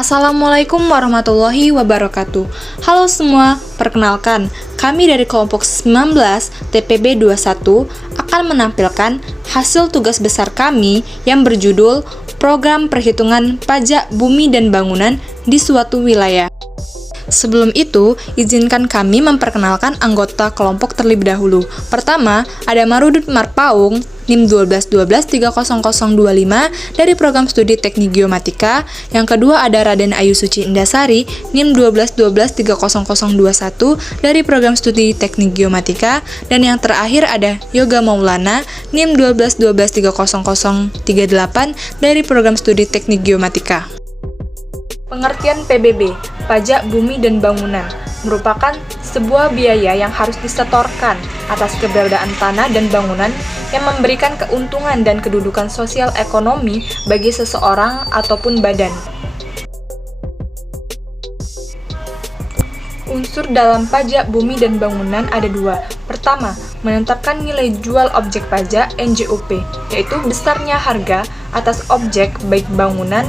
Assalamualaikum warahmatullahi wabarakatuh. Halo semua, perkenalkan, kami dari kelompok 19 TPB 21 akan menampilkan hasil tugas besar kami yang berjudul Program Perhitungan Pajak Bumi dan Bangunan di Suatu Wilayah. Sebelum itu, izinkan kami memperkenalkan anggota kelompok terlebih dahulu. Pertama, ada Marudut Marpaung, NIM 121230025 dari Program Studi Teknik Geomatika. Yang kedua ada Raden Ayu Suci Indasari, NIM 121230021 dari Program Studi Teknik Geomatika. Dan yang terakhir ada Yoga Maulana, NIM 121230038 dari Program Studi Teknik Geomatika. Pengertian PBB, Pajak Bumi dan Bangunan, merupakan sebuah biaya yang harus disetorkan atas keberadaan tanah dan bangunan yang memberikan keuntungan dan kedudukan sosial ekonomi bagi seseorang ataupun badan. Unsur dalam pajak bumi dan bangunan ada dua. Pertama, menetapkan nilai jual objek pajak NJOP, yaitu besarnya harga atas objek baik bangunan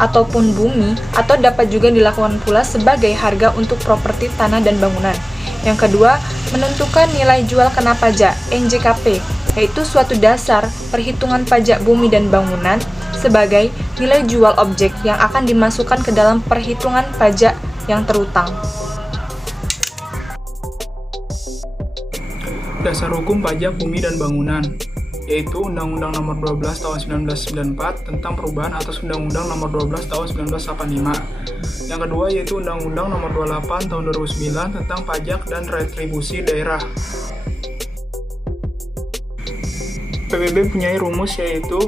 ataupun bumi, atau dapat juga dilakukan pula sebagai harga untuk properti tanah dan bangunan. Yang kedua, menentukan nilai jual kena pajak NJKP, yaitu suatu dasar perhitungan pajak bumi dan bangunan sebagai nilai jual objek yang akan dimasukkan ke dalam perhitungan pajak yang terutang. Dasar hukum pajak bumi dan bangunan, yaitu Undang-Undang Nomor 12 Tahun 1994 tentang perubahan atas Undang-Undang Nomor 12 Tahun 1985. Yang kedua yaitu Undang-Undang Nomor 28 Tahun 2009 tentang pajak dan retribusi daerah. PBB punya rumus yaitu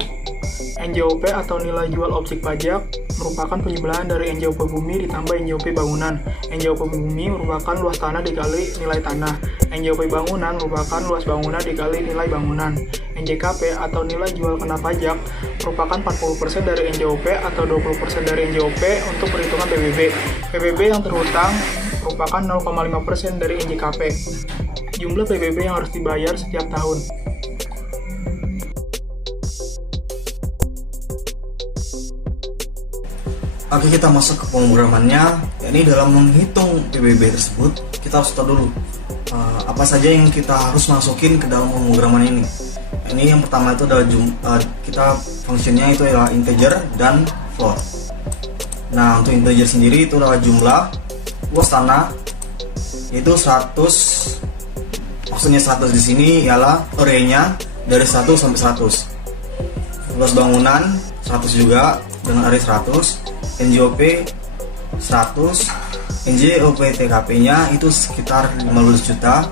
NJOP atau nilai jual objek pajak merupakan penjumlahan dari NJOP bumi ditambah NJOP bangunan. NJOP bumi merupakan luas tanah dikali nilai tanah. NJOP bangunan merupakan luas bangunan dikali nilai bangunan. NJKP atau nilai jual kena pajak merupakan 40% dari NJOP atau 20% dari NJOP untuk perhitungan PBB. PBB yang terhutang merupakan 0,5% dari NJKP. Jumlah PBB yang harus dibayar setiap tahun. Oke, kita masuk ke pemrogramannya. Yakni dalam menghitung PBB tersebut, kita harus tahu dulu apa saja yang kita harus masukin ke dalam pemrograman ini. Ini yang pertama itu adalah kita fungsinya itu adalah integer dan float. Nah, untuk integer sendiri itu adalah jumlah luas tanah, yaitu 100. Maksudnya 100 di sini ialah array-nya dari 1 sampai 100. Luas bangunan 100 juga dengan array 100. NJOP 100, NJOP TKP-nya itu sekitar 15 juta.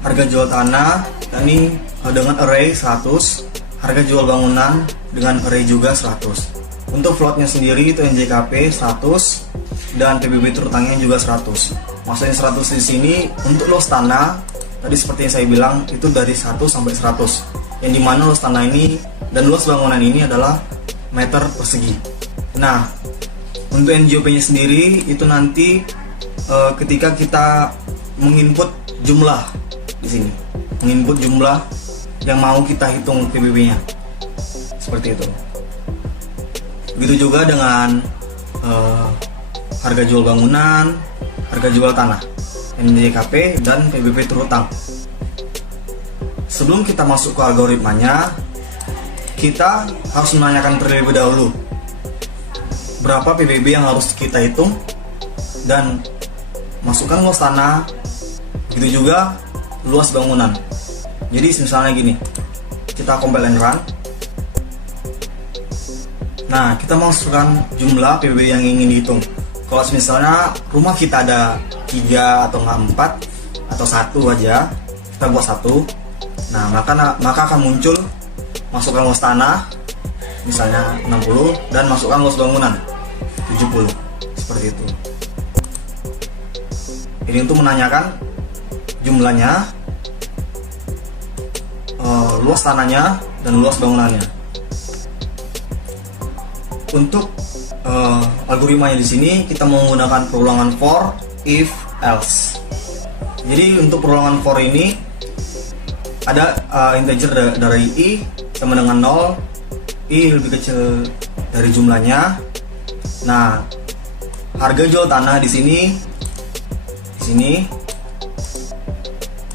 Harga jual tanah ini dengan array 100, harga jual bangunan dengan array juga 100. Untuk floatnya sendiri itu NJKP 100 dan PBB terutangnya juga 100. Maksudnya 100 di sini untuk luas tanah tadi seperti yang saya bilang itu dari 1 sampai 100. Yang dimana luas tanah ini dan luas bangunan ini adalah meter persegi. Nah, untuk NJOP-nya sendiri itu nanti ketika kita menginput jumlah di sini, menginput jumlah yang mau kita hitung PBB-nya, seperti itu. Begitu juga dengan harga jual bangunan, harga jual tanah, NJKP dan PBB terutang. Sebelum kita masuk ke algoritmanya, kita harus menanyakan terlebih dahulu berapa PBB yang harus kita hitung dan masukkan luas tanah, begitu juga luas bangunan. Jadi misalnya gini, kita compile and run. Nah, kita masukkan jumlah PBB yang ingin dihitung. Kalau misalnya rumah kita ada 3 atau 4 atau 1 aja, kita buat 1. Nah, maka akan muncul masukkan luas tanah misalnya 60 dan masukkan luas bangunan 70, seperti itu. Ini untuk menanyakan jumlahnya, luas tanahnya dan luas bangunannya. Untuk algoritmanya di sini kita menggunakan perulangan for, if, else. Jadi untuk perulangan for ini ada integer dari i sama dengan 0, i lebih kecil dari jumlahnya, Nah, harga jual tanah di sini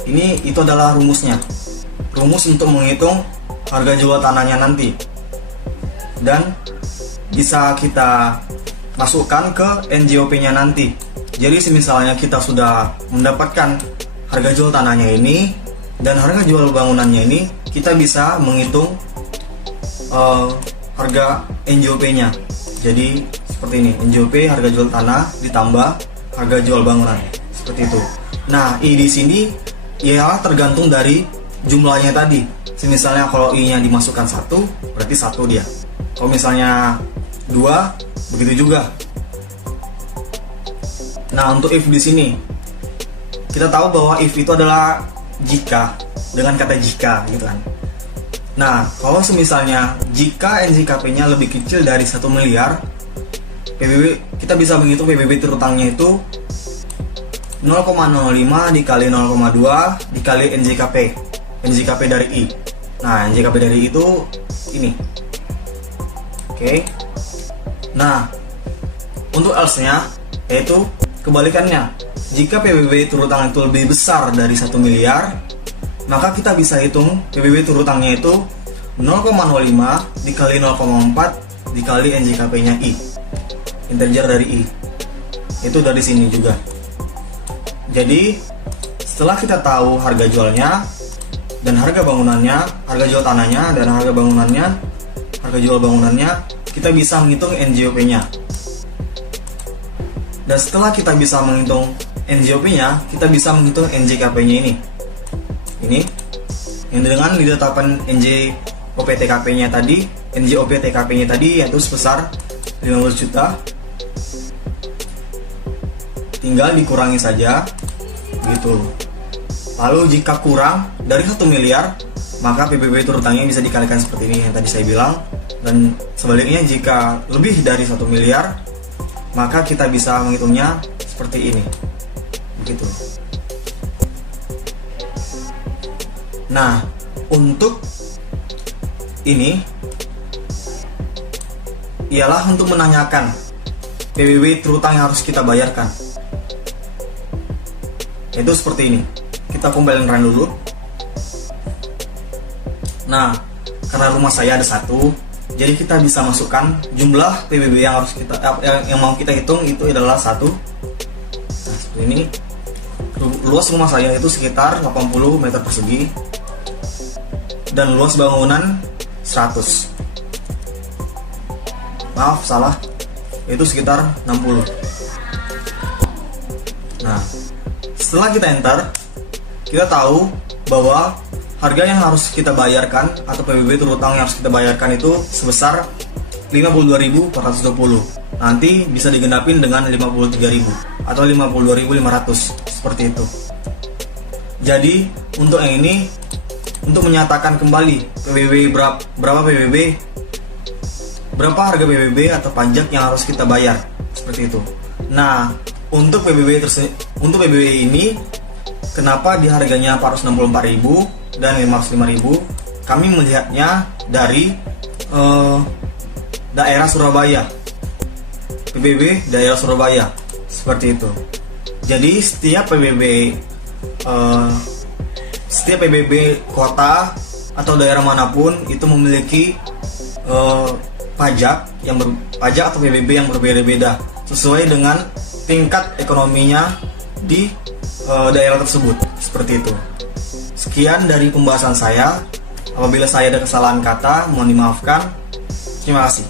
ini itu adalah rumusnya. Rumus untuk menghitung harga jual tanahnya nanti. Dan bisa kita masukkan ke NJOP-nya nanti. Jadi misalnya kita sudah mendapatkan harga jual tanahnya ini dan harga jual bangunannya ini, kita bisa menghitung harga NJOP-nya. Jadi seperti ini, NJOP harga jual tanah ditambah harga jual bangunan, seperti itu. Nah, I di sini ialah tergantung dari jumlahnya tadi. Misalnya kalau I-nya dimasukkan 1, berarti 1 dia. Kalau misalnya 2, begitu juga. Nah, untuk if di sini kita tahu bahwa if itu adalah jika, dengan kata jika gitu kan. Nah, kalau misalnya jika NJKP-nya lebih kecil dari 1 miliar, PBB, kita bisa menghitung PBB terutangnya itu 0,05 dikali 0,2 dikali NJKP dari I. Nah, NJKP dari I itu ini. Oke. Nah, untuk else-nya yaitu kebalikannya. Jika PBB terutang itu lebih besar dari 1 miliar, maka kita bisa hitung PBB terutangnya itu 0,05 dikali 0,4 dikali NJKP-nya I, integer dari I. Itu dari sini juga. Jadi setelah kita tahu harga jualnya dan harga bangunannya, harga jual tanahnya dan harga jual bangunannya, kita bisa menghitung NJOP-nya. Dan setelah kita bisa menghitung NJOP-nya, kita bisa menghitung NJKP-nya ini. Ini yang dengan ditetapkan NJOP TKP-nya tadi, NJOP TKP-nya tadi yaitu sebesar 15 juta. Tinggal dikurangi saja gitu. Lalu jika kurang dari 1 miliar, maka PBB terutangnya bisa dikalikan seperti ini yang tadi saya bilang. Dan sebaliknya jika lebih dari 1 miliar, maka kita bisa menghitungnya seperti ini. Begitu. Nah, untuk ini ialah untuk menanyakan PBB terutang yang harus kita bayarkan. Itu seperti ini. Kita compile run dulu. Nah, karena rumah saya ada 1, jadi kita bisa masukkan jumlah PBB yang harus yang mau kita hitung itu adalah 1. Nah, seperti ini. Luas rumah saya itu sekitar 80 meter persegi dan luas bangunan 100. Maaf, salah. Itu sekitar 60. Nah, setelah kita enter, kita tahu bahwa harga yang harus kita bayarkan atau PBB terutang yang harus kita bayarkan itu sebesar 52.420. Nanti bisa digenapin dengan 53.000 atau 52.500 seperti itu. Jadi untuk yang ini, untuk menyatakan kembali PBB berapa PBB, berapa harga PBB atau pajak yang harus kita bayar seperti itu. Nah, untuk PBB ini kenapa di harganya 464.000 dan 505.000? Kami melihatnya dari daerah Surabaya. PBB daerah Surabaya seperti itu. Jadi setiap PBB kota atau daerah manapun itu memiliki pajak atau PBB yang berbeda-beda sesuai dengan tingkat ekonominya di daerah tersebut, seperti itu. Sekian dari pembahasan saya. Apabila saya ada kesalahan kata, mohon dimaafkan. Terima kasih.